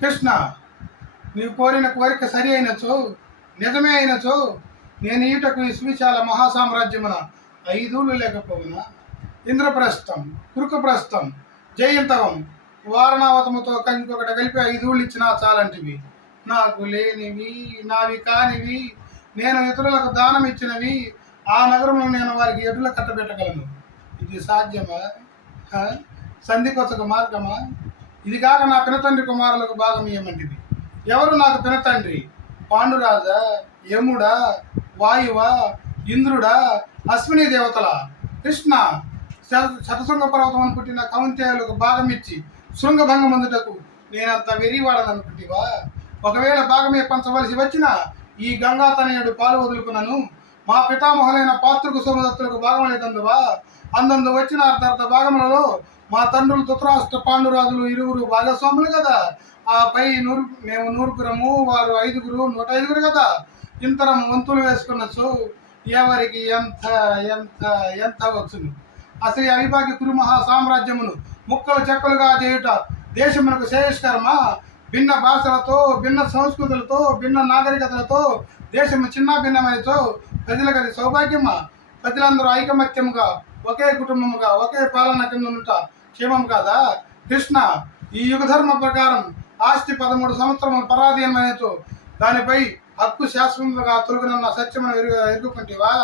కృష్ణ, నీవు కోరిన కోరిక సరి అయినచో, నిజమే అయినచో, నేను ఈటకు ఈ సువిశాల మహాసామ్రాజ్యమున 5 లేకపోవునా? ఇంద్రప్రస్థం, కురుకుప్రస్థం, జయంతవం, వారణావతముతో ఇంకొకటి కలిపి 5 ఇచ్చినా చాలంటివి. నాకు లేనివి, నావి కానివి, నేను ఇతరులకు దానం ఇచ్చినవి, ఆ నగరంలో నేను వారికి ఎటుల కట్టబెట్టగలను. ఇది సాధ్యమా? సంధికొసక మార్గమా? ఇది కాక నా పినతండ్రి కుమారులకు భాగం ఇయ్యమంటిది. ఎవరు నాకు పినతండ్రి? పాండురాజా, యముడా, వాయువా, ఇంద్రుడా, అశ్విని దేవతల? కృష్ణ, శతశృంగ పర్వతం పుట్టిన కౌంతేయులకు భాగం ఇచ్చి శృంగభంగం అందుటకు నేనంత వెరివాడననుకుంటివా? ఒకవేళ భాగమే పంచవలసి వచ్చిన ఈ గంగా తనయుడు పాలు వదులుకున్నాను. మా పితామహులైన పాత్రకు సోమదత్తులకు భాగం లేదందువా? అందందు వచ్చిన అర్ధార్థ భాగములలో మా తండ్రులు ధృతరాష్ట్ర పాండురాజులు 2 భాగస్వాములు కదా. ఆ పై మేము 100 వారు 5 105 కదా. ఇంతరం వంతులు వేసుకున్నచ్చు ఎవరికి ఎంత ఎంత ఎంత వచ్చును. అసలు ఈ అవిభాగ్య కురు మహా సామ్రాజ్యమును ముక్కలు చెక్కలుగా చేయుట దేశమునకు శ్రేయస్కరమా? భిన్న భాషలతో, భిన్న సంస్కృతులతో, భిన్న నాగరికతలతో దేశము చిన్న భిన్నమైనతో ప్రజలకు అది సౌభాగ్యమా? ప్రజలందరూ ఐకమత్యముగా ఒకే కుటుంబముగా ఒకే పాలన కింద ఉండుట క్షేమం కాదా? కృష్ణ, ఈ యుగధర్మ ప్రకారం ఆస్తి 13 సంవత్సరములు పరాధీనమైనతో దానిపై హక్కు శాశ్వతంగా తొలగినన్న సత్యమును ఎరుగుకుంటేవా?